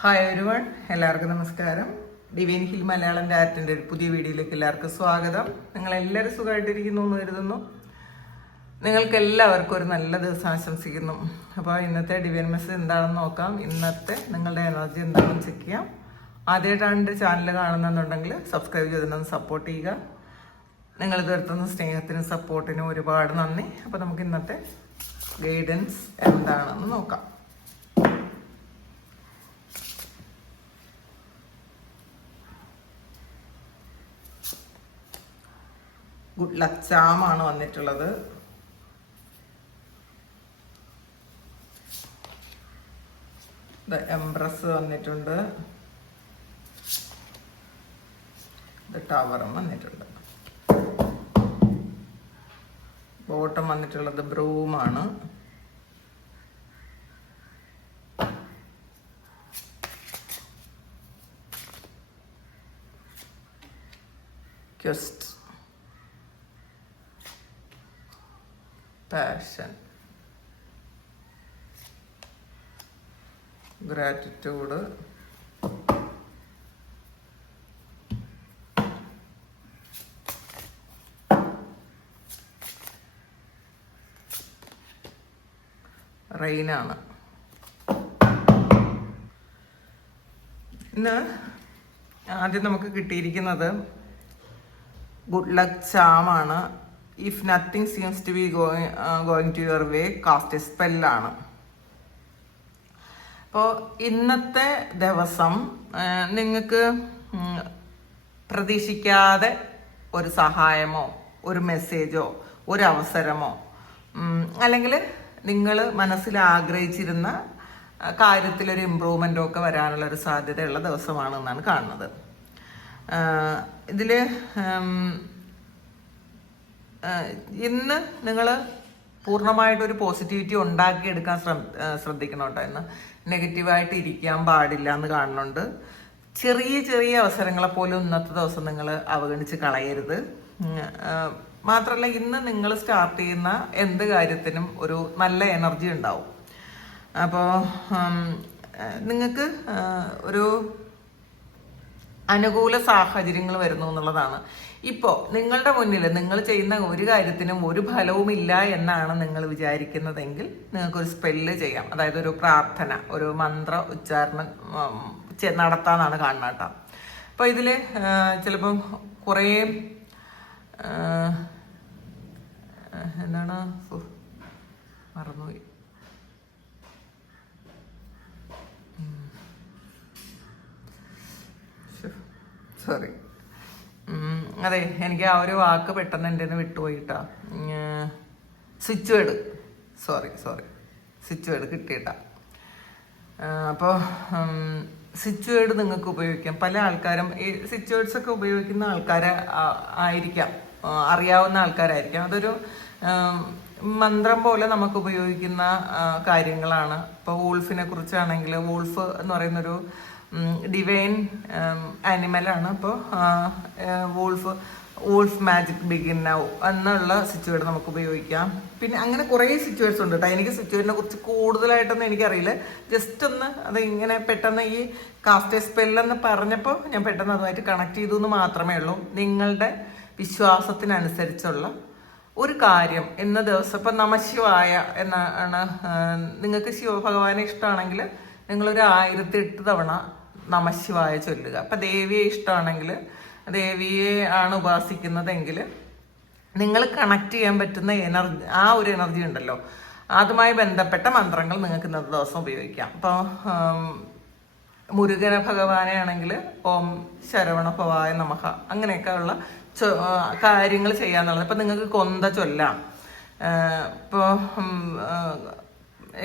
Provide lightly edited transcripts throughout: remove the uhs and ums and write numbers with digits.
Hi everyone, എല്ലാവർക്കും നമസ്കാരം. Divine hill Malayalam ഡയറ്റിൻ്റെ ഒരു പുതിയ വീഡിയോയിലേക്ക് എല്ലാവർക്കും സ്വാഗതം. നിങ്ങളെല്ലാവരും സുഖമായിട്ടിരിക്കുന്നു എന്ന് കരുതുന്നു. നിങ്ങൾക്ക് എല്ലാവർക്കും ഒരു നല്ല ദിവസം ആശംസിക്കുന്നു. അപ്പോൾ ഇന്നത്തെ ഡിവൈൻ മെസ്സേജ് എന്താണെന്ന് നോക്കാം. ഇന്നത്തെ നിങ്ങളുടെ എനർജി എന്താണെന്ന് ചെക്ക് ചെയ്യാം. ആദ്യമായിട്ടാണ് എൻ്റെ ചാനൽ കാണുന്നുണ്ടെങ്കിൽ സബ്സ്ക്രൈബ് ചെയ്തിട്ടൊന്ന് സപ്പോർട്ട് ചെയ്യുക. നിങ്ങൾ തീർത്തുന്ന സ്നേഹത്തിനും സപ്പോർട്ടിനും ഒരുപാട് നന്ദി. അപ്പോൾ നമുക്ക് ഇന്നത്തെ ഗൈഡൻസ് എന്താണെന്ന് നോക്കാം. ഗുഡ് ലക്ക് ചാമാണ് വന്നിട്ടുള്ളത്. എംപ്രസ് വന്നിട്ടുണ്ട്. ടവറും വന്നിട്ടുണ്ട്. ബോട്ടം വന്നിട്ടുള്ളത് ബ്രൂമാണ്. ക്വസ്റ്റ്, പാഷൻ, ഗ്രാറ്റിറ്റ്യൂഡ്, റെയിനാണ്. ഇന്ന് ആദ്യം നമുക്ക് കിട്ടിയിരിക്കുന്നത് ഗുഡ് ലക്ക് ചാമാണ്. If nothing seems to be going to your way, cast a സ്പെല്ലാണ്. അപ്പോൾ ഇന്നത്തെ ദിവസം നിങ്ങൾക്ക് പ്രതീക്ഷിക്കാതെ ഒരു സഹായമോ ഒരു മെസ്സേജോ ഒരു അവസരമോ അല്ലെങ്കിൽ നിങ്ങൾ മനസ്സിൽ ആഗ്രഹിച്ചിരുന്ന കാര്യത്തിലൊരു ഇമ്പ്രൂവ്മെൻ്റോ ഒക്കെ വരാനുള്ള ഒരു സാധ്യതയുള്ള ദിവസമാണെന്നാണ് കാണുന്നത്. ഇതിൽ ഇന്ന് നിങ്ങൾ പൂർണ്ണമായിട്ടൊരു പോസിറ്റിവിറ്റി ഉണ്ടാക്കിയെടുക്കാൻ ശ്രദ്ധിക്കണം കേട്ടോ. ഇന്ന് നെഗറ്റീവായിട്ട് ഇരിക്കാൻ പാടില്ല എന്ന് കാണുന്നുണ്ട്. ചെറിയ ചെറിയ അവസരങ്ങളെ പോലും ഇന്നത്തെ ദിവസം നിങ്ങൾ അവഗണിച്ച് കളയരുത്. മാത്രമല്ല, ഇന്ന് നിങ്ങൾ സ്റ്റാർട്ട് ചെയ്യുന്ന എന്ത് കാര്യത്തിനും ഒരു നല്ല എനർജി ഉണ്ടാവും. അപ്പോൾ നിങ്ങൾക്ക് ഒരു അനുകൂല സാഹചര്യങ്ങൾ വരുന്നു എന്നുള്ളതാണ്. ഇപ്പോൾ നിങ്ങളുടെ മുന്നിൽ നിങ്ങൾ ചെയ്യുന്ന ഒരു കാര്യത്തിനും ഒരു ഫലവുമില്ല എന്നാണ് നിങ്ങൾ വിചാരിക്കുന്നതെങ്കിൽ നിങ്ങൾക്കൊരു സ്പെല്ല് ചെയ്യാം. അതായത് ഒരു പ്രാർത്ഥന, ഒരു മന്ത്ര ഉച്ചാരണം നടത്താന്നാണ് കാണുന്നത് കേട്ടോ. അപ്പോൾ ഇതിൽ ചിലപ്പം കുറേ എന്താണ് മറന്നുപോയി. സോറി, അതെ, എനിക്ക് ആ ഒരു വാക്ക് പെട്ടെന്ന് എൻ്റെ നിന്ന് വിട്ടുപോയിട്ടാ. സ്വിച്ച് വേർഡ്, സ്വിച്ച് വേർഡ് കിട്ടിയിട്ടാ. അപ്പോൾ സ്വിച്ച് വേർഡ് നിങ്ങൾക്ക് ഉപയോഗിക്കാം. പല ആൾക്കാരും ഈ സ്വിച്ച് വേർഡ്സ് ഒക്കെ ഉപയോഗിക്കുന്ന ആൾക്കാരെ ആയിരിക്കാം, അറിയാവുന്ന ആൾക്കാരായിരിക്കാം. അതൊരു മന്ത്രം പോലെ നമുക്ക് ഉപയോഗിക്കുന്ന കാര്യങ്ങളാണ്. ഇപ്പോൾ വൂൾഫിനെ കുറിച്ചാണെങ്കിൽ, വൂൾഫ് എന്ന് പറയുന്നൊരു ഡിവൈൻ ആനിമലാണ്. അപ്പോൾ വൂൾഫ് മാജിക് ബിഗിൻ നൗ എന്നുള്ള സിറ്റുവേഷൻ നമുക്ക് ഉപയോഗിക്കാം. പിന്നെ അങ്ങനെ കുറേ സിറ്റുവേഷൻസ് ഉണ്ട് കേട്ടോ. എനിക്ക് സിറ്റുവേഷനെ കുറിച്ച് കൂടുതലായിട്ടൊന്നും എനിക്കറിയില്ല. ജസ്റ്റ് ഒന്ന് അത് ഇങ്ങനെ പെട്ടെന്ന് ഈ കാസ്റ്റ് സ്പെല്ലെന്ന് പറഞ്ഞപ്പോൾ ഞാൻ പെട്ടെന്ന് അതുമായിട്ട് കണക്ട് ചെയ്തു എന്ന് മാത്രമേ ഉള്ളൂ. നിങ്ങളുടെ വിശ്വാസത്തിനനുസരിച്ചുള്ള ഒരു കാര്യം ഇന്ന ദിവസം ഇപ്പം നമശിവായ എന്നാണ്. നിങ്ങൾക്ക് ശിവഭഗവാനെ ഇഷ്ടമാണെങ്കിൽ നിങ്ങളൊരു 1008 തവണ നമശിവായ ചൊല്ലുക. അപ്പം ദേവിയെ ഇഷ്ടമാണെങ്കിൽ, ദേവിയെ ആണ് ഉപാസിക്കുന്നതെങ്കിൽ നിങ്ങൾ കണക്ട് ചെയ്യാൻ പറ്റുന്ന എനർജി, ആ ഒരു എനർജി ഉണ്ടല്ലോ, അതുമായി ബന്ധപ്പെട്ട മന്ത്രങ്ങൾ നിങ്ങൾക്ക് ഇന്നത്തെ ദിവസം ഉപയോഗിക്കാം. അപ്പോൾ മുരുകന ഭഗവാനെ ആണെങ്കിൽ ഓം ശരവണ ഭവായ നമഃ, അങ്ങനെയൊക്കെ ഉള്ള കാര്യങ്ങൾ ചെയ്യാന്നുള്ളത്. ഇപ്പം നിങ്ങൾക്ക് കൊന്ത ചൊല്ലാം. ഇപ്പോൾ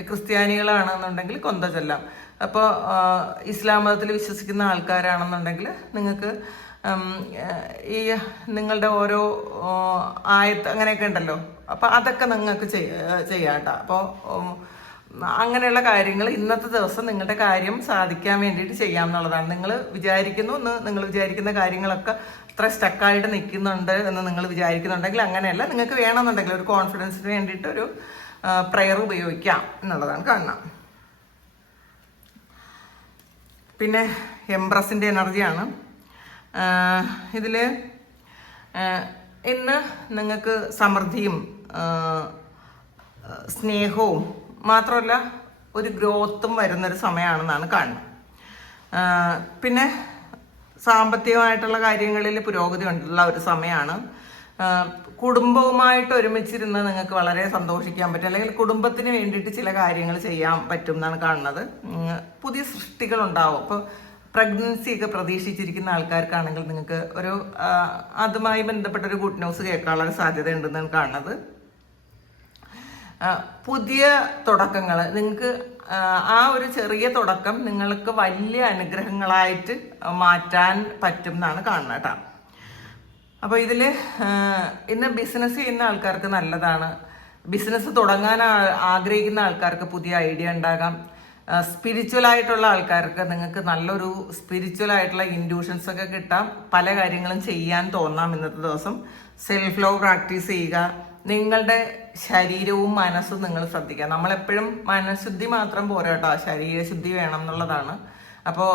ക്രിസ്ത്യാനികളാണെന്നുണ്ടെങ്കിൽ കൊന്ത ചൊല്ലാം. അപ്പോൾ ഇസ്ലാം മതത്തിൽ വിശ്വസിക്കുന്ന ആൾക്കാരാണെന്നുണ്ടെങ്കിൽ നിങ്ങൾക്ക് ഈ നിങ്ങളുടെ ഓരോ ആയത്ത് അങ്ങനെയൊക്കെ ഉണ്ടല്ലോ, അപ്പോൾ അതൊക്കെ നിങ്ങൾക്ക് ചെയ്യാം കേട്ടോ. അപ്പോൾ അങ്ങനെയുള്ള കാര്യങ്ങൾ ഇന്നത്തെ ദിവസം നിങ്ങളുടെ കാര്യം സാധിക്കാൻ വേണ്ടിയിട്ട് ചെയ്യാമെന്നുള്ളതാണ്. നിങ്ങൾ വിചാരിക്കുന്ന കാര്യങ്ങളൊക്കെ അത്ര സ്റ്റക്കായിട്ട് നിൽക്കുന്നുണ്ട് എന്ന് നിങ്ങൾ വിചാരിക്കുന്നുണ്ടെങ്കിൽ അങ്ങനെയല്ല. നിങ്ങൾക്ക് വേണമെന്നുണ്ടെങ്കിൽ ഒരു കോൺഫിഡൻസിന് വേണ്ടിയിട്ട് ഒരു പ്രയർ ഉപയോഗിക്കാം എന്നുള്ളതാണ് കാണണം. പിന്നെ എംപ്രസിൻ്റെ എനർജിയാണ്. ഇതിൽ ഇന്ന് നിങ്ങൾക്ക് സമൃദ്ധിയും സ്നേഹവും മാത്രമല്ല ഒരു ഗ്രോത്തും വരുന്നൊരു സമയമാണെന്നാണ് കാണുന്നത്. പിന്നെ സാമ്പത്തികമായിട്ടുള്ള കാര്യങ്ങളിൽ പുരോഗതി ഉള്ള ഒരു സമയമാണ്. കുടുംബവുമായിട്ട് ഒരുമിച്ചിരുന്ന് നിങ്ങൾക്ക് വളരെ സന്തോഷിക്കാൻ പറ്റും, അല്ലെങ്കിൽ കുടുംബത്തിന് വേണ്ടിയിട്ട് ചില കാര്യങ്ങൾ ചെയ്യാൻ പറ്റും എന്നാണ് കാണുന്നത്. പുതിയ സൃഷ്ടികൾ ഉണ്ടാവും. അപ്പോൾ പ്രഗ്നൻസി ഒക്കെ പ്രതീക്ഷിച്ചിരിക്കുന്ന ആൾക്കാർക്കാണെങ്കിൽ നിങ്ങൾക്ക് ഒരു അതുമായി ബന്ധപ്പെട്ട ഒരു ഗുഡ് ന്യൂസ് കേൾക്കാനുള്ള സാധ്യത ഉണ്ടെന്നാണ് കാണുന്നത്. പുതിയ തുടക്കങ്ങൾ നിങ്ങൾക്ക് ആ ഒരു ചെറിയ തുടക്കം നിങ്ങൾക്ക് വലിയ അനുഗ്രഹങ്ങളായിട്ട് മാറ്റാൻ പറ്റും എന്നാണ് കാണുന്നത് കേട്ടോ. അപ്പോൾ ഇതിൽ ഇന്ന് ബിസിനസ് ചെയ്യുന്ന ആൾക്കാർക്ക് നല്ലതാണ്. ബിസിനസ് തുടങ്ങാൻ ആഗ്രഹിക്കുന്ന ആൾക്കാർക്ക് പുതിയ ഐഡിയ ഉണ്ടാകാം. സ്പിരിച്വൽ ആയിട്ടുള്ള ആൾക്കാർക്ക് നിങ്ങൾക്ക് നല്ലൊരു സ്പിരിച്വൽ ആയിട്ടുള്ള ഇൻഡ്യൂഷൻസ് ഒക്കെ കിട്ടാം. പല കാര്യങ്ങളും ചെയ്യാൻ തോന്നാം ഇന്നത്തെ ദിവസം. സെൽഫ് ലവ് പ്രാക്ടീസ് ചെയ്യുക. നിങ്ങളുടെ ശരീരവും മനസ്സും നിങ്ങൾ ശ്രദ്ധിക്കുക. നമ്മളെപ്പോഴും മനഃശുദ്ധി മാത്രം പോരാ കേട്ടോ, ശരീരശുദ്ധി വേണം എന്നുള്ളതാണ്. അപ്പോൾ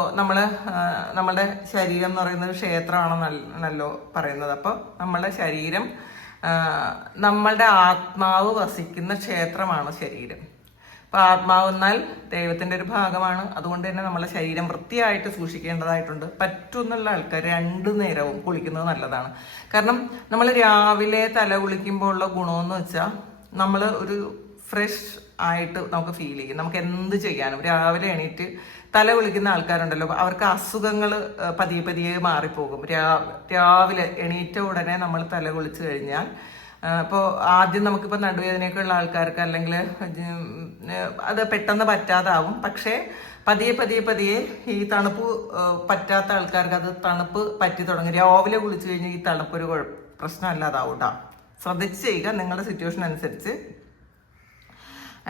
നമ്മുടെ ശരീരം എന്ന് പറയുന്നത് ക്ഷേത്രമാണെന്നല്ലോ പറയുന്നത്. അപ്പോൾ നമ്മളുടെ ശരീരം നമ്മളുടെ ആത്മാവ് വസിക്കുന്ന ക്ഷേത്രമാണ് ശരീരം. അപ്പോൾ ആത്മാവ് എന്നാൽ ദൈവത്തിൻ്റെ ഒരു ഭാഗമാണ്. അതുകൊണ്ട് തന്നെ നമ്മളെ ശരീരം വൃത്തിയായിട്ട് സൂക്ഷിക്കേണ്ടതായിട്ടുണ്ട്. പറ്റുന്നുള്ള ആൾക്കാർ 2 നേരവും കുളിക്കുന്നത് നല്ലതാണ്. കാരണം നമ്മൾ രാവിലെ തല കുളിക്കുമ്പോൾ ഉള്ള ഗുണമെന്ന് വെച്ചാൽ നമ്മൾ ഒരു ഫ്രഷ് ആയിട്ട് നമുക്ക് ഫീൽ ചെയ്യും. നമുക്ക് എന്ത് ചെയ്യാനും രാവിലെ എണീറ്റ് തല കുളിക്കുന്ന ആൾക്കാരുണ്ടല്ലോ, അവർക്ക് അസുഖങ്ങൾ പതിയെ പതിയെ മാറിപ്പോകും. രാവിലെ എണീറ്റ ഉടനെ നമ്മൾ തല കുളിച്ച് കഴിഞ്ഞാൽ ഇപ്പോൾ ആദ്യം നമുക്കിപ്പോൾ നടുവേദനയൊക്കെ ഉള്ള ആൾക്കാർക്ക് അല്ലെങ്കിൽ അത് പെട്ടെന്ന് പറ്റാതാവും. പക്ഷേ പതിയെ പതിയെ പതിയെ ഈ തണുപ്പ് പറ്റാത്ത ആൾക്കാർക്ക് അത് തണുപ്പ് പറ്റി തുടങ്ങും. രാവിലെ കുളിച്ച് കഴിഞ്ഞാൽ ഈ തണുപ്പൊരു പ്രശ്നമല്ലാതാവും കേട്ടോ. ശ്രദ്ധിച്ച് ചെയ്യുക നിങ്ങളുടെ സിറ്റുവേഷൻ അനുസരിച്ച്.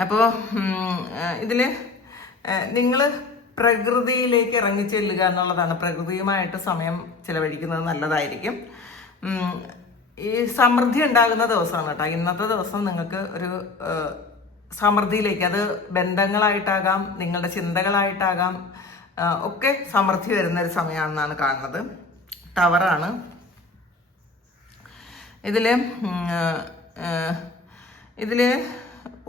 അപ്പോൾ ഇതിൽ നിങ്ങൾ പ്രകൃതിയിലേക്ക് ഇറങ്ങിച്ചെല്ലുക എന്നുള്ളതാണ്. പ്രകൃതിയുമായിട്ട് സമയം ചിലവഴിക്കുന്നത് നല്ലതായിരിക്കും. ഈ സമൃദ്ധി ഉണ്ടാകുന്ന ദിവസമാണ് കേട്ടോ ഇന്നത്തെ ദിവസം. നിങ്ങൾക്ക് ഒരു സമൃദ്ധിയിലേക്ക്, അത് ബന്ധങ്ങളായിട്ടാകാം, നിങ്ങളുടെ ചിന്തകളായിട്ടാകാം, ഒക്കെ സമൃദ്ധി വരുന്ന ഒരു സമയമാണെന്നാണ് കാണുന്നത്. ടവറാണ് ഇതിൽ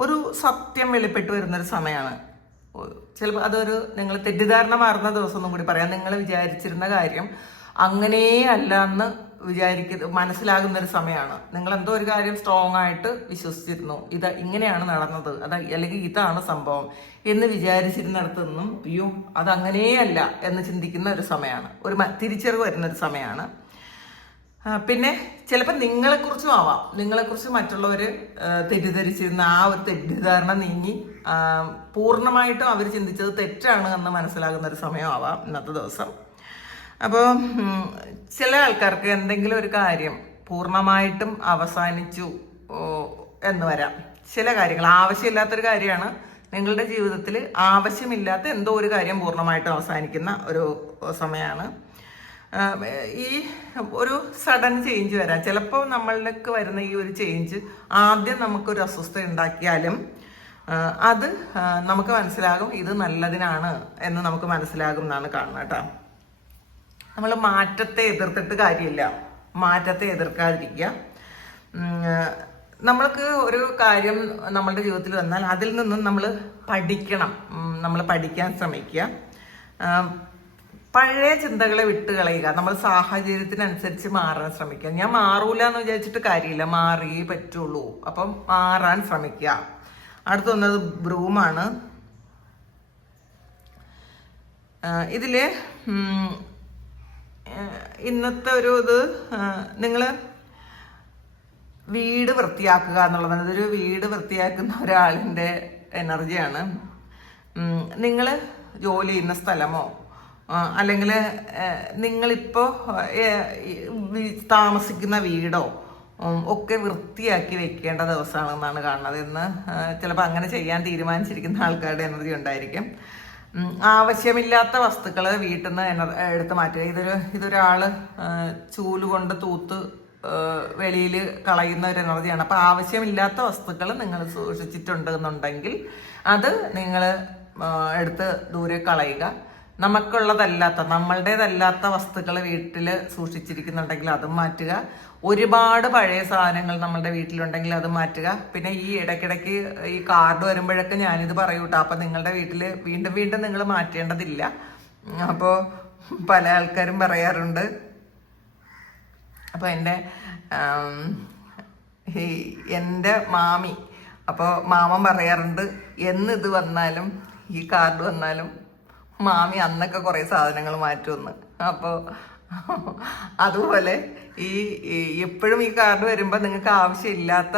ഒരു സത്യം വെളിപ്പെട്ട് വരുന്നൊരു സമയമാണ്. ചിലപ്പോൾ അതൊരു നിങ്ങൾ തെറ്റിദ്ധാരണ മാറുന്ന ദിവസം ഒന്നും കൂടി പറയാം. നിങ്ങൾ വിചാരിച്ചിരുന്ന കാര്യം അങ്ങനേ അല്ല എന്ന് മനസ്സിലാകുന്നൊരു സമയമാണ്. നിങ്ങൾ എന്തോ ഒരു കാര്യം സ്ട്രോങ് ആയിട്ട് വിശ്വസിച്ചിരുന്നു, ഇത് ഇങ്ങനെയാണ് നടന്നത്, അല്ലെങ്കിൽ ഇതാണ് സംഭവം എന്ന് വിചാരിച്ചിരുന്നിടത്തു നിന്നും അയ്യോ അതങ്ങനേ അല്ല എന്ന് ചിന്തിക്കുന്ന ഒരു സമയമാണ്. ഒരു തിരിച്ചറിവ് വരുന്നൊരു സമയമാണ്. പിന്നെ ചിലപ്പോൾ നിങ്ങളെക്കുറിച്ചും ആവാം, നിങ്ങളെക്കുറിച്ച് മറ്റുള്ളവർ തെറ്റിദ്ധരിച്ചിരുന്ന ആ ഒരു തെറ്റിദ്ധാരണ നീങ്ങി പൂർണ്ണമായിട്ടും അവർ ചിന്തിച്ചത് തെറ്റാണ് എന്ന് മനസ്സിലാകുന്ന ഒരു സമയമാവാം ഇന്നത്തെ ദിവസം. അപ്പോൾ ചില ആൾക്കാർക്ക് എന്തെങ്കിലും ഒരു കാര്യം പൂർണ്ണമായിട്ടും അവസാനിച്ചു എന്ന് വരാം. ചില കാര്യങ്ങൾ ആവശ്യമില്ലാത്തൊരു കാര്യമാണ് നിങ്ങളുടെ ജീവിതത്തിൽ, ആവശ്യമില്ലാത്ത എന്തോ ഒരു കാര്യം പൂർണ്ണമായിട്ടും അവസാനിക്കുന്ന ഒരു സമയമാണ്. ഈ ഒരു സഡൻ ചേഞ്ച് വരാം. ചിലപ്പോൾ നമ്മളിലേക്ക് വരുന്ന ഈ ഒരു ചേഞ്ച് ആദ്യം നമുക്കൊരു അസ്വസ്ഥത ഉണ്ടാക്കിയാലും അത് നമുക്ക് മനസ്സിലാകും ഇത് നല്ലതിനാണ് എന്ന് നമുക്ക് മനസ്സിലാകും എന്നാണ് കാണുന്നത് കേട്ടോ. നമ്മൾ മാറ്റത്തെ എതിർത്തിട്ട് കാര്യമില്ല, മാറ്റത്തെ എതിർക്കാതിരിക്കുക. നമ്മൾക്ക് ഒരു കാര്യം നമ്മളുടെ ജീവിതത്തിൽ വന്നാൽ അതിൽ നിന്നും നമ്മൾ പഠിക്കണം, നമ്മൾ പഠിക്കാൻ ശ്രമിക്കുക. പഴയ ചിന്തകളെ വിട്ട് കളയുക, നമ്മൾ സാഹചര്യത്തിനനുസരിച്ച് മാറാൻ ശ്രമിക്കുക. ഞാൻ മാറൂല എന്ന് വിചാരിച്ചിട്ട് കാര്യമില്ല, മാറിയേ പറ്റുള്ളൂ. അപ്പം മാറാൻ ശ്രമിക്കുക. അടുത്ത് വന്നത് ബ്രൂമാണ്. ഇതില് ഇന്നത്തെ ഒരു ഇത് നിങ്ങൾ വീട് വൃത്തിയാക്കുക എന്നുള്ളതാണ്. ഇതൊരു വീട് വൃത്തിയാക്കുന്ന ഒരാളിൻ്റെ എനർജിയാണ്. നിങ്ങൾ ജോലി ചെയ്യുന്ന സ്ഥലമോ അല്ലെങ്കിൽ നിങ്ങളിപ്പോൾ താമസിക്കുന്ന വീടോ ഒക്കെ വൃത്തിയാക്കി വെക്കേണ്ട ദിവസമാണെന്നാണ് കാണുന്നത്. ഇന്ന് ചിലപ്പോൾ അങ്ങനെ ചെയ്യാൻ തീരുമാനിച്ചിരിക്കുന്ന ആൾക്കാരുടെ എനർജി ഉണ്ടായിരിക്കും. ആവശ്യമില്ലാത്ത വസ്തുക്കൾ വീട്ടിൽ നിന്ന് എടുത്ത് മാറ്റുക. ഇതൊരാൾ ചൂലുകൊണ്ട് തൂത്ത് വെളിയിൽ കളയുന്ന ഒരു എനർജിയാണ്. അപ്പോൾ ആവശ്യമില്ലാത്ത വസ്തുക്കൾ നിങ്ങൾ സൂക്ഷിച്ചിട്ടുണ്ട് എന്നുണ്ടെങ്കിൽ അത് നിങ്ങൾ എടുത്ത് ദൂരെ കളയുക. നമുക്കുള്ളതല്ലാത്ത നമ്മളുടേതല്ലാത്ത വസ്തുക്കൾ വീട്ടിൽ സൂക്ഷിച്ചിരിക്കുന്നുണ്ടെങ്കിൽ അതും മാറ്റുക. ഒരുപാട് പഴയ സാധനങ്ങൾ നമ്മളുടെ വീട്ടിലുണ്ടെങ്കിൽ അത് മാറ്റുക. പിന്നെ ഈ ഇടയ്ക്കിടയ്ക്ക് ഈ കാർഡ് വരുമ്പോഴൊക്കെ ഞാനിത് പറയൂട്ടോ. അപ്പം നിങ്ങളുടെ വീട്ടിൽ വീണ്ടും വീണ്ടും നിങ്ങൾ മാറ്റേണ്ടതില്ല. അപ്പോൾ പല ആൾക്കാരും പറയാറുണ്ട്. അപ്പോൾ എൻ്റെ മാമി, അപ്പോൾ മാമൻ പറയാറുണ്ട്, എന്നിത് വന്നാലും ഈ കാർഡ് വന്നാലും മാമി അന്നൊക്കെ കുറേ സാധനങ്ങൾ മാറ്റുമെന്ന്. അപ്പോൾ അതുപോലെ ഈ എപ്പോഴും ഈ കാർഡ് വരുമ്പോൾ നിങ്ങൾക്ക് ആവശ്യമില്ലാത്ത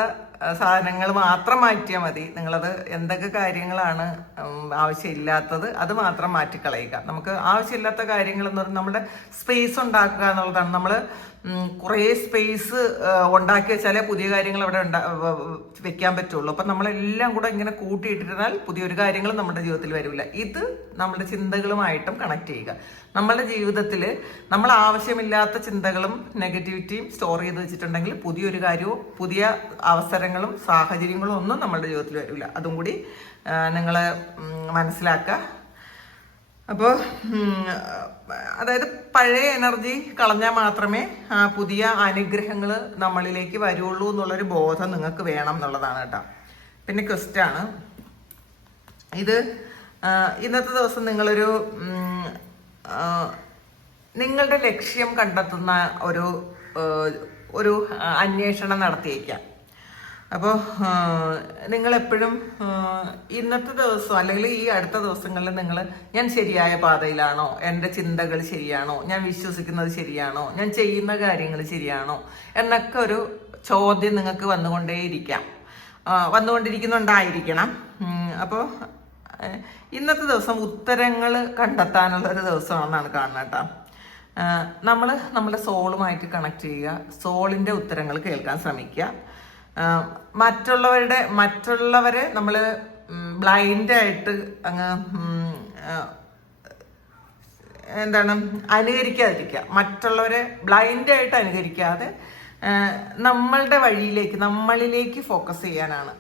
സാധനങ്ങൾ മാത്രം മാറ്റിയാൽ മതി. നിങ്ങളത് എന്തൊക്കെ കാര്യങ്ങളാണ് ആവശ്യമില്ലാത്തത് അത് മാത്രം മാറ്റിക്കളയുക. നമുക്ക് ആവശ്യമില്ലാത്ത കാര്യങ്ങൾ എന്ന് പറഞ്ഞാൽ നമ്മുടെ സ്പേസ് ഉണ്ടാക്കുക എന്നുള്ളതാണ്. നമ്മൾ കുറേ സ്പേസ് ഉണ്ടാക്കി വെച്ചാലേ പുതിയ കാര്യങ്ങൾ അവിടെ വെക്കാൻ പറ്റുള്ളൂ. അപ്പം നമ്മളെല്ലാം കൂടെ ഇങ്ങനെ കൂട്ടിയിട്ടിരുന്നാൽ പുതിയൊരു കാര്യങ്ങളും നമ്മുടെ ജീവിതത്തിൽ വരില്ല. ഇത് നമ്മുടെ ചിന്തകളുമായിട്ടും കണക്ട് ചെയ്യുക. നമ്മളുടെ ജീവിതത്തിൽ നമ്മൾ ആവശ്യമില്ലാത്ത ചിന്തകളും നെഗറ്റിവിറ്റിയും സ്റ്റോർ ചെയ്ത് വെച്ചിട്ടുണ്ടെങ്കിൽ പുതിയൊരു കാര്യവും പുതിയ അവസരങ്ങളും സാഹചര്യങ്ങളും ഒന്നും നമ്മുടെ ജീവിതത്തിൽ വരില്ല. അതും കൂടി നിങ്ങൾ മനസ്സിലാക്കുക. അപ്പോൾ അതായത് പഴയ എനർജി കളഞ്ഞാൽ മാത്രമേ പുതിയ അനുഗ്രഹങ്ങൾ നമ്മളിലേക്ക് വരുള്ളൂ എന്നുള്ളൊരു ബോധം നിങ്ങൾക്ക് വേണം എന്നുള്ളതാണ് കേട്ടോ. പിന്നെ ക്വസ്റ്റാണ് ഇത്. ഇന്നത്തെ ദിവസം നിങ്ങളൊരു നിങ്ങളുടെ ലക്ഷ്യം കണ്ടെത്തുന്ന ഒരു അന്വേഷണം നടത്തിയേക്കാം. അപ്പോൾ നിങ്ങളെപ്പോഴും ഇന്നത്തെ ദിവസം അല്ലെങ്കിൽ ഈ അടുത്ത ദിവസങ്ങളിൽ ഞാൻ ശരിയായ പാതയിലാണോ, എൻ്റെ ചിന്തകൾ ശരിയാണോ, ഞാൻ വിശ്വസിക്കുന്നത് ശരിയാണോ, ഞാൻ ചെയ്യുന്ന കാര്യങ്ങൾ ശരിയാണോ എന്നൊക്കെ ഒരു ചോദ്യം നിങ്ങൾക്ക് വന്നുകൊണ്ടിരിക്കുന്നുണ്ടായിരിക്കണം. അപ്പോൾ ഇന്നത്തെ ദിവസം ഉത്തരങ്ങൾ കണ്ടെത്താനുള്ള ഒരു ദിവസമാണെന്നാണ് കാണുന്നത് കേട്ടോ. നമ്മൾ നമ്മുടെ സോളുമായിട്ട് കണക്ട് ചെയ്യുക, സോളിൻ്റെ ഉത്തരങ്ങൾ കേൾക്കാൻ ശ്രമിക്കുക. മറ്റുള്ളവരെ നമ്മൾ ബ്ലൈൻഡായിട്ട് അനുകരിക്കാതിരിക്കുക. മറ്റുള്ളവരെ ബ്ലൈൻഡായിട്ട് അനുകരിക്കാതെ നമ്മളിലേക്ക് ഫോക്കസ് ചെയ്യാനാണ്.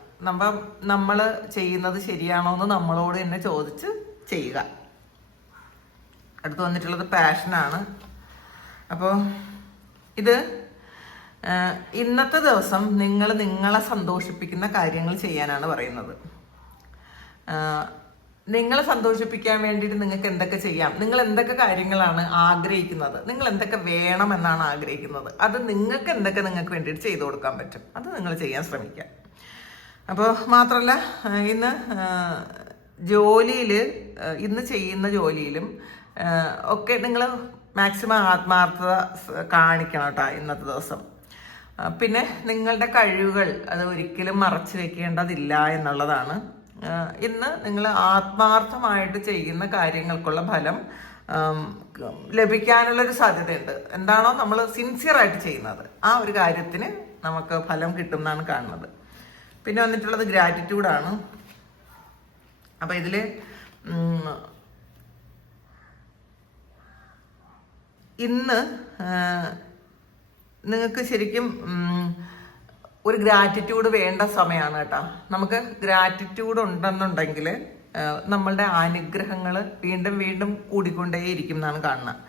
നമ്മൾ ചെയ്യുന്നത് ശരിയാണോ എന്ന് നമ്മളോട് തന്നെ ചോദിച്ച് ചെയ്യുക. അടുത്ത് വന്നിട്ടുള്ളത് പാഷനാണ്. അപ്പോൾ ഇത് ഇന്നത്തെ ദിവസം നിങ്ങളെ സന്തോഷിപ്പിക്കുന്ന കാര്യങ്ങൾ ചെയ്യാനാണ് പറയുന്നത്. നിങ്ങളെ സന്തോഷിപ്പിക്കാൻ വേണ്ടിയിട്ട് നിങ്ങൾക്ക് എന്തൊക്കെ ചെയ്യാം, നിങ്ങൾ എന്തൊക്കെ കാര്യങ്ങളാണ് ആഗ്രഹിക്കുന്നത്, നിങ്ങൾ എന്തൊക്കെ വേണമെന്നാണ് ആഗ്രഹിക്കുന്നത്, അത് നിങ്ങൾക്ക് വേണ്ടിയിട്ട് ചെയ്തു കൊടുക്കാൻ പറ്റും. അത് നിങ്ങൾ ചെയ്യാൻ ശ്രമിക്കുക. അപ്പോൾ മാത്രമല്ല, ഇന്ന് ചെയ്യുന്ന ജോലിയിലും ഒക്കെ നിങ്ങൾ മാക്സിമം ആത്മാർത്ഥത കാണിക്കണം കേട്ടോ ഇന്നത്തെ ദിവസം. പിന്നെ നിങ്ങളുടെ കഴിവുകൾ അത് ഒരിക്കലും മറച്ചു വെക്കേണ്ടതില്ല എന്നുള്ളതാണ്. ഇന്ന് നിങ്ങൾ ആത്മാർത്ഥമായിട്ട് ചെയ്യുന്ന കാര്യങ്ങൾക്കുള്ള ഫലം ലഭിക്കാനുള്ളൊരു സാധ്യതയുണ്ട്. എന്താണോ നമ്മൾ സിൻസിയറായിട്ട് ചെയ്യുന്നത് ആ ഒരു കാര്യത്തിന് നമുക്ക് ഫലം കിട്ടും എന്നാണ് കാണുന്നത്. പിന്നെ വന്നിട്ടുള്ളത് ഗ്രാറ്റിറ്റ്യൂഡാണ്. അപ്പം ഇതിൽ ഇന്ന് നിങ്ങൾക്ക് ശരിക്കും ഒരു ഗ്രാറ്റിറ്റ്യൂഡ് വേണ്ട സമയമാണ് കേട്ടോ. നമുക്ക് ഗ്രാറ്റിറ്റ്യൂഡ് ഉണ്ടെന്നുണ്ടെങ്കിൽ നമ്മളുടെ അനുഗ്രഹങ്ങൾ വീണ്ടും വീണ്ടും കൂടിക്കൊണ്ടേയിരിക്കും എന്നാണ് കാണുന്നത്.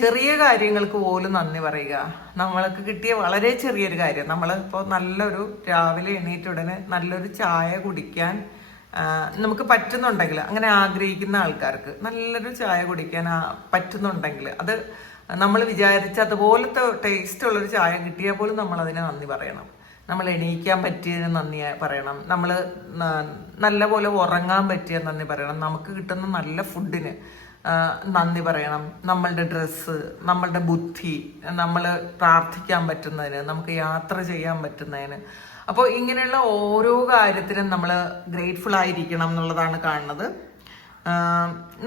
ചെറിയ കാര്യങ്ങൾക്ക് പോലും നന്ദി പറയുക. നമ്മൾക്ക് കിട്ടിയ വളരെ ചെറിയൊരു കാര്യം, നമ്മളിപ്പോൾ നല്ലൊരു രാവിലെ എണീറ്റ ഉടനെ നല്ലൊരു ചായ കുടിക്കാൻ നമുക്ക് പറ്റുന്നുണ്ടെങ്കിൽ, അങ്ങനെ ആഗ്രഹിക്കുന്ന ആൾക്കാർക്ക് നല്ലൊരു ചായ കുടിക്കാൻ പറ്റുന്നുണ്ടെങ്കിൽ, അത് നമ്മൾ വിചാരിച്ച അതുപോലത്തെ ടേസ്റ്റ് ഉള്ളൊരു ചായ കിട്ടിയാൽ പോലും നമ്മളതിനെ നന്ദി പറയണം. നമ്മൾ എണീക്കാൻ പറ്റിയതിന് നന്ദി പറയണം. നമ്മൾ നല്ലപോലെ ഉറങ്ങാൻ പറ്റിയ നന്ദി പറയണം. നമുക്ക് കിട്ടുന്ന നല്ല ഫുഡിന് നന്ദി പറയണം. നമ്മളുടെ ഡ്രസ്സ്, നമ്മളുടെ ബുദ്ധി, നമ്മൾ പ്രാർത്ഥിക്കാൻ പറ്റുന്നതിന്, നമുക്ക് യാത്ര ചെയ്യാൻ പറ്റുന്നതിന്. അപ്പോൾ ഇങ്ങനെയുള്ള ഓരോ കാര്യത്തിനും നമ്മൾ ഗ്രേറ്റ്ഫുൾ ആയിരിക്കണം എന്നുള്ളതാണ് കാണുന്നത്.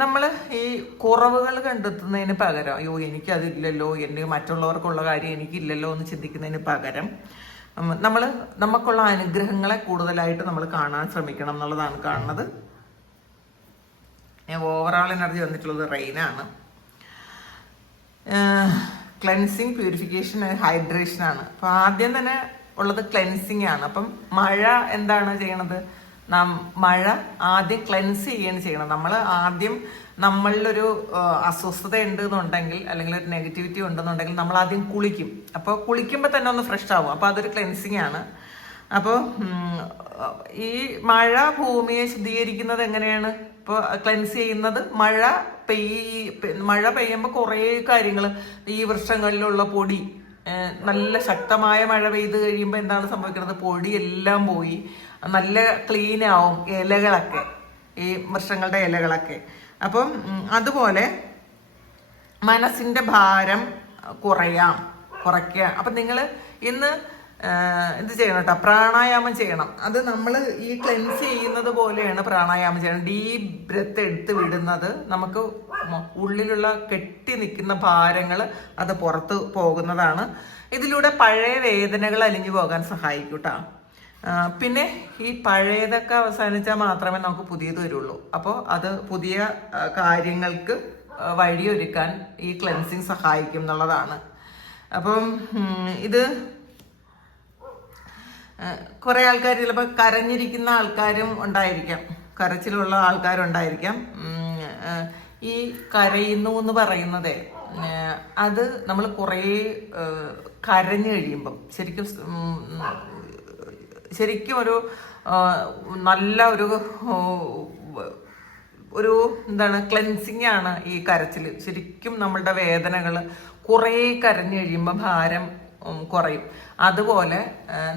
നമ്മൾ ഈ കുറവുകൾ കണ്ടെത്തുന്നതിന് പകരം അയ്യോ എനിക്കതില്ലല്ലോ, എൻ്റെ മറ്റുള്ളവർക്കുള്ള കാര്യം എനിക്കില്ലല്ലോ എന്ന് ചിന്തിക്കുന്നതിന് പകരം നമുക്കുള്ള അനുഗ്രഹങ്ങളെ കൂടുതലായിട്ട് നമ്മൾ കാണാൻ ശ്രമിക്കണം എന്നുള്ളതാണ് കാണുന്നത്. ഓവറോൾ എനർജി വന്നിട്ടുള്ളത് റെയിനാണ്. Cleansing, purification, ഹൈഡ്രേഷനാണ്. അപ്പോൾ ആദ്യം തന്നെ ഉള്ളത് ക്ലെൻസിങ് ആണ്. അപ്പം മഴ എന്താണ് ചെയ്യണത്? മഴ ആദ്യം ക്ലെൻസ് ചെയ്യുകയാണ് ചെയ്യണം. നമ്മൾ ആദ്യം നമ്മളിലൊരു അസ്വസ്ഥത ഉണ്ട് എന്നുണ്ടെങ്കിൽ അല്ലെങ്കിൽ ഒരു നെഗറ്റിവിറ്റി ഉണ്ടെന്നുണ്ടെങ്കിൽ നമ്മൾ ആദ്യം കുളിക്കും. അപ്പോൾ കുളിക്കുമ്പോൾ തന്നെ ഒന്ന് ഫ്രഷ് ആവും. അപ്പോൾ അതൊരു ക്ലെൻസിങ് ആണ്. അപ്പോൾ ഈ മഴ ഭൂമിയെ ശുദ്ധീകരിക്കുന്നത് എങ്ങനെയാണ്? ഇപ്പോൾ ക്ലെൻസ് ചെയ്യുന്നത് മഴ പെയ്യുമ്പോൾ കുറേ കാര്യങ്ങൾ, ഈ വൃക്ഷങ്ങളിലുള്ള പൊടി, നല്ല ശക്തമായ മഴ പെയ്ത് കഴിയുമ്പോൾ എന്താണ് സംഭവിക്കുന്നത്? പൊടിയെല്ലാം പോയി നല്ല ക്ലീൻ ആവും ഇലകളൊക്കെ, ഈ വൃക്ഷങ്ങളുടെ ഇലകളൊക്കെ. അപ്പം അതുപോലെ മനസ്സിന്റെ ഭാരം കുറയ്ക്കുക. അപ്പം നിങ്ങൾ ഇന്ന് എന്ത് ചെയ്യണം കേട്ടോ? പ്രാണായാമം ചെയ്യണം. അത് നമ്മൾ ഈ ക്ലെൻസ് ചെയ്യുന്നത് പോലെയാണ് പ്രാണായാമം ചെയ്യണം. ഡീപ് ബ്രെത്ത് എടുത്ത് വിടുന്നത് നമുക്ക് ഉള്ളിലുള്ള കെട്ടി നിൽക്കുന്ന ഭാരങ്ങൾ അത് പുറത്ത് പോകുന്നതാണ്. ഇതിലൂടെ പഴയ വേദനകൾ അലിഞ്ഞു പോകാൻ സഹായിക്കും കേട്ടോ. പിന്നെ ഈ പഴയതൊക്കെ അവസാനിച്ചാൽ മാത്രമേ നമുക്ക് പുതിയത് വരുള്ളൂ. അപ്പോൾ അത് പുതിയ കാര്യങ്ങൾക്ക് വഴിയൊരുക്കാൻ ഈ ക്ലെൻസിങ് സഹായിക്കും എന്നുള്ളതാണ്. അപ്പം ഇത് കുറേ ആൾക്കാർ ചിലപ്പോൾ കരഞ്ഞിരിക്കുന്ന ആൾക്കാരും ഉണ്ടായിരിക്കാം, കരച്ചിലുള്ള ആൾക്കാരുണ്ടായിരിക്കാം. ഈ കരയുന്നു എന്ന് പറയുന്നത് അത് നമ്മൾ കുറേ കരഞ്ഞു കഴിയുമ്പം ശരിക്കും ഒരു നല്ല ഒരു എന്താണ് ക്ലെൻസിങ് ആണ് ഈ കരച്ചിൽ. ശരിക്കും നമ്മളുടെ വേദനകൾ കുറേ കരഞ്ഞു കഴിയുമ്പോൾ ഭാരം കുറയും. അതുപോലെ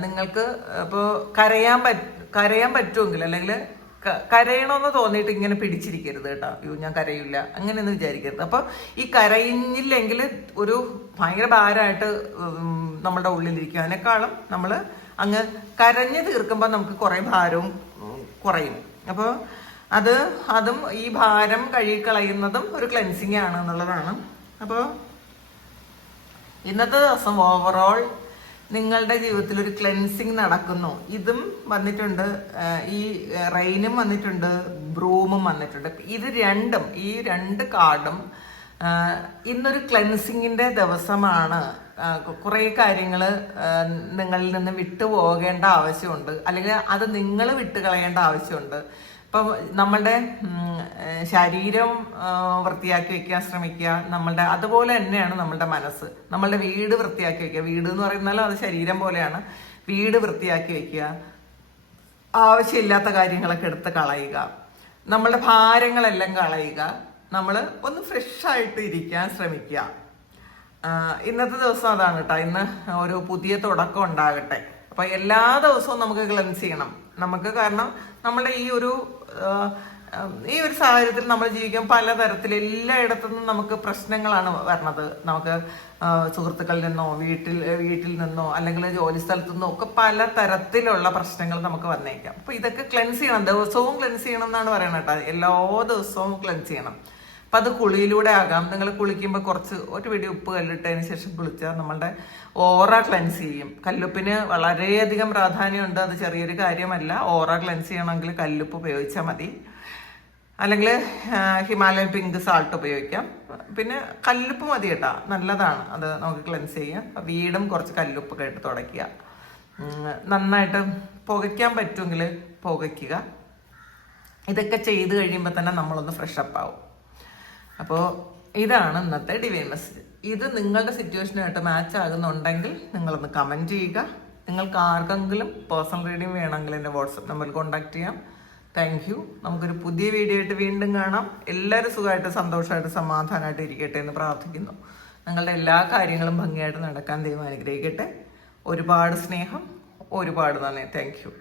നിങ്ങൾക്ക് ഇപ്പോൾ കരയാൻ പറ്റുമെങ്കിൽ, അല്ലെങ്കിൽ കരയണമെന്ന് തോന്നിയിട്ട് ഇങ്ങനെ പിടിച്ചിരിക്കരുത് കേട്ടോ. അയ്യോ ഞാൻ കരയില്ല അങ്ങനെയൊന്നും വിചാരിക്കരുത്. അപ്പോൾ ഈ കരയുന്നില്ലെങ്കിൽ ഒരു ഭയങ്കര ഭാരമായിട്ട് നമ്മളുടെ ഉള്ളിലിരിക്കും. അതിനേക്കാളും നമ്മൾ അങ്ങ് കരഞ്ഞു തീർക്കുമ്പോൾ നമുക്ക് കുറേ ഭാരവും കുറയും. അപ്പോൾ അതും ഈ ഭാരം കഴുകിക്കളയുന്നതും ഒരു ക്ലെൻസിങ് ആണ് എന്നുള്ളതാണ്. അപ്പോൾ ഇന്നത്തെ ദിവസം ഓവറോൾ നിങ്ങളുടെ ജീവിതത്തിൽ ഒരു ക്ലെൻസിങ് നടക്കുന്നു. ഇതും വന്നിട്ടുണ്ട്, ഈ റെയിനും വന്നിട്ടുണ്ട്, ബ്രൂമും വന്നിട്ടുണ്ട്. ഈ രണ്ട് കാർഡും ഇന്നൊരു ക്ലെൻസിങ്ങിന്റെ ദിവസമാണ്. കുറേ കാര്യങ്ങൾ നിങ്ങളിൽ നിന്ന് വിട്ടുപോകേണ്ട ആവശ്യമുണ്ട്, അല്ലെങ്കിൽ അത് നിങ്ങൾ വിട്ടുകളയേണ്ട ആവശ്യമുണ്ട്. ഇപ്പം നമ്മളുടെ ശരീരം വൃത്തിയാക്കി വെക്കാൻ ശ്രമിക്കുക. അതുപോലെ തന്നെയാണ് നമ്മളുടെ മനസ്സ്. നമ്മളുടെ വീട് വൃത്തിയാക്കി വെക്കുക. വീട് എന്ന് പറയുന്നാൽ അത് ശരീരം പോലെയാണ്. വീട് വൃത്തിയാക്കി വെക്കുക. ആവശ്യമില്ലാത്ത കാര്യങ്ങളൊക്കെ എടുത്ത് കളയുക. നമ്മളുടെ ഭാരങ്ങളെല്ലാം കളയുക. നമ്മൾ ഒന്ന് ഫ്രഷായിട്ട് ഇരിക്കാൻ ശ്രമിക്കുക. ഇന്നത്തെ ദിവസം അതാണ് കേട്ടോ. ഇന്ന് ഒരു പുതിയ തുടക്കം ഉണ്ടാകട്ടെ. അപ്പൊ എല്ലാ ദിവസവും നമുക്ക് ക്ലെൻസ് ചെയ്യണം. നമുക്ക് കാരണം നമ്മുടെ ഈ ഒരു സാഹചര്യത്തിൽ നമ്മൾ ജീവിക്കുമ്പോൾ പലതരത്തിൽ എല്ലായിടത്തുനിന്നും നമുക്ക് പ്രശ്നങ്ങളാണ് വരണത്. നമുക്ക് സുഹൃത്തുക്കളിൽ നിന്നോ വീട്ടിൽ നിന്നോ അല്ലെങ്കിൽ ജോലി സ്ഥലത്തു നിന്നോ ഒക്കെ പലതരത്തിലുള്ള പ്രശ്നങ്ങൾ നമുക്ക് വന്നേക്കാം. അപ്പൊ ഇതൊക്കെ ക്ലെൻസ് ചെയ്യണം. ദിവസവും ക്ലെൻസ് ചെയ്യണം എന്നാണ് പറയണത് കേട്ടോ. എല്ലാ ദിവസവും ക്ലെൻസ് ചെയ്യണം. അപ്പം അത് കുളിയിലൂടെ ആകാം. നിങ്ങൾ കുളിക്കുമ്പോൾ ഒരു പിടി ഉപ്പ് കല്ലിട്ടതിന് ശേഷം കുളിച്ചാൽ നമ്മളുടെ ഓറ ക്ലെൻസ് ചെയ്യും. കല്ലുപ്പിന് വളരെയധികം പ്രാധാന്യമുണ്ട്. അത് ചെറിയൊരു കാര്യമല്ല. ഓറ ക്ലെൻസ് ചെയ്യണമെങ്കിൽ കല്ലുപ്പ് ഉപയോഗിച്ചാൽ മതി. അല്ലെങ്കിൽ ഹിമാലയൻ പിങ്ക് സാൾട്ട് ഉപയോഗിക്കാം. പിന്നെ കല്ലുപ്പ് മതി കേട്ടോ, നല്ലതാണ്. അത് നമുക്ക് ക്ലെൻസ് ചെയ്യാം. വീടും കുറച്ച് കല്ലുപ്പൊക്കെ ഇട്ട് തുടയ്ക്കുക. നന്നായിട്ട് പുകയ്ക്കാൻ പറ്റുമെങ്കിൽ പുകയ്ക്കുക. ഇതൊക്കെ ചെയ്ത് കഴിയുമ്പോൾ തന്നെ നമ്മളൊന്ന് ഫ്രഷപ്പ് ആവും. അപ്പോൾ ഇതാണ് ഇന്നത്തെ ഡിവൈൻ മെസ്സേജ്. ഇത് നിങ്ങളുടെ സിറ്റുവേഷനായിട്ട് മാച്ച് ആകുന്നുണ്ടെങ്കിൽ നിങ്ങളൊന്ന് കമൻറ്റ് ചെയ്യുക. നിങ്ങൾക്ക് ആർക്കെങ്കിലും പേഴ്സണൽ റീഡിങ് വേണമെങ്കിൽ എൻ്റെ വാട്സപ്പ് നമ്പറിൽ കോൺടാക്ട് ചെയ്യാം. Thank you. നമുക്കൊരു പുതിയ വീഡിയോ ആയിട്ട് വീണ്ടും കാണാം. എല്ലാവരും സുഖമായിട്ട് സന്തോഷമായിട്ട് സമാധാനമായിട്ട് ഇരിക്കട്ടെ എന്ന് പ്രാർത്ഥിക്കുന്നു. നിങ്ങളുടെ എല്ലാ കാര്യങ്ങളും ഭംഗിയായിട്ട് നടക്കാൻ ദൈവം അനുഗ്രഹിക്കട്ടെ. ഒരുപാട് സ്നേഹം, ഒരുപാട് നന്ദി. Thank you.